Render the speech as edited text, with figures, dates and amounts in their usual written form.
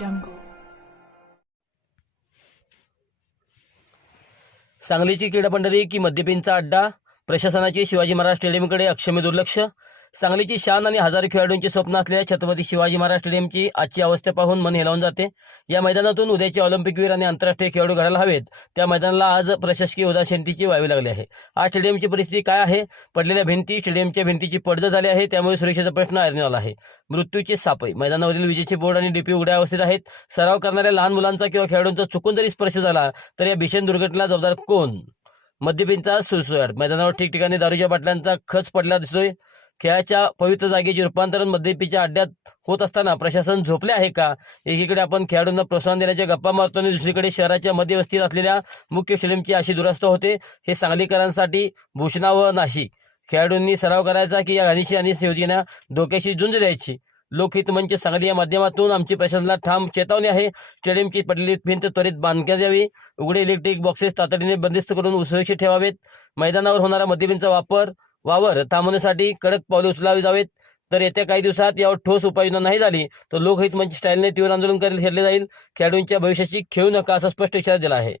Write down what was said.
jungle. सांगलीची क्रीडा मंडळी की मद्यपींचा अड्डा, प्रशासनाची शिवाजी महाराज स्टेडियमकडे अक्षम्य दुर्लक्ष. सांगलीची शान आणि हजारो खेळाडूंची स्वप्न असलेल्या छत्रपती शिवाजी महाराज स्टेडियमची आजची अवस्था पाहून मन हेलावून जाते. या मैदानातून उद्याचे ऑलिम्पिकवीर आणि आंतरराष्ट्रीय खेळाडू घडायला हवेत. त्या मैदानाला आज प्रशासकीय उदासीनतेची व्हावी लागली आहे. आज स्टेडियमची परिस्थिती काय आहे? पडलेल्या भिंती, स्टेडियमच्या भिंतीची पडझड झाली आहे, त्यामुळे सुरक्षेचा प्रश्न ऐरणीवर आला आहे. मृत्यूचे सापळे, मैदानावरील विजेचे बोर्ड आणि डीपी उघड्या अवस्थेत आहेत. सराव करणाऱ्या लहान मुलांचा किंवा खेळाडूंचा चुकून जरी स्पर्श झाला तर या भीषण दुर्घटनेला जबाबदार कोण? मद्यपींचा सुळसुळाट, मैदानावर ठिकठिकाणी दारूच्या बाटल्यांचा खच पडला दिसतोय. खेळाच्या पवित्र जागेचे रूपांतरण मद्यपीच्या अड्ड्यात होत असताना प्रशासन झोपले आहे का? एकीकडे आपण खेळाडूंना प्रोत्साहन देण्याच्या गप्पा मारतो आणि दुसरीकडे शहराच्या मध्यवस्तीत असलेल्या मुख्य स्टेडियमची अशी दुरवस्था होते. हे सांगलीकरांसाठी भूषणा व नाशी. खेळाडूंनी सराव करायचा की या घाणीची आणि योजना धोक्याशी झुंज द्यायची? लोकहित मंच सांगली या माध्यमातून आमची प्रशासनाला ठाम चेतावणी आहे. स्टेडियमची पडलेली भिंत त्वरित बांधण्यात यावी. उघडे इलेक्ट्रिक बॉक्सेस तातडीने बंदिस्त करून सुरक्षित ठेवावेत. मैदानावर होणारा मद्यपींचा वावर थांबवण्यासाठी कडक पावले उचलावी जावेत. तर येत्या काही दिवसात यावर ठोस उपाययोजना नाही झाली तर लोकहित मंच स्टाईलने तीव्र आंदोलन करेल छेडले जाईल. खेळाडूंच्या भविष्याची खेळू नका असा स्पष्ट इशारा दिला आहे.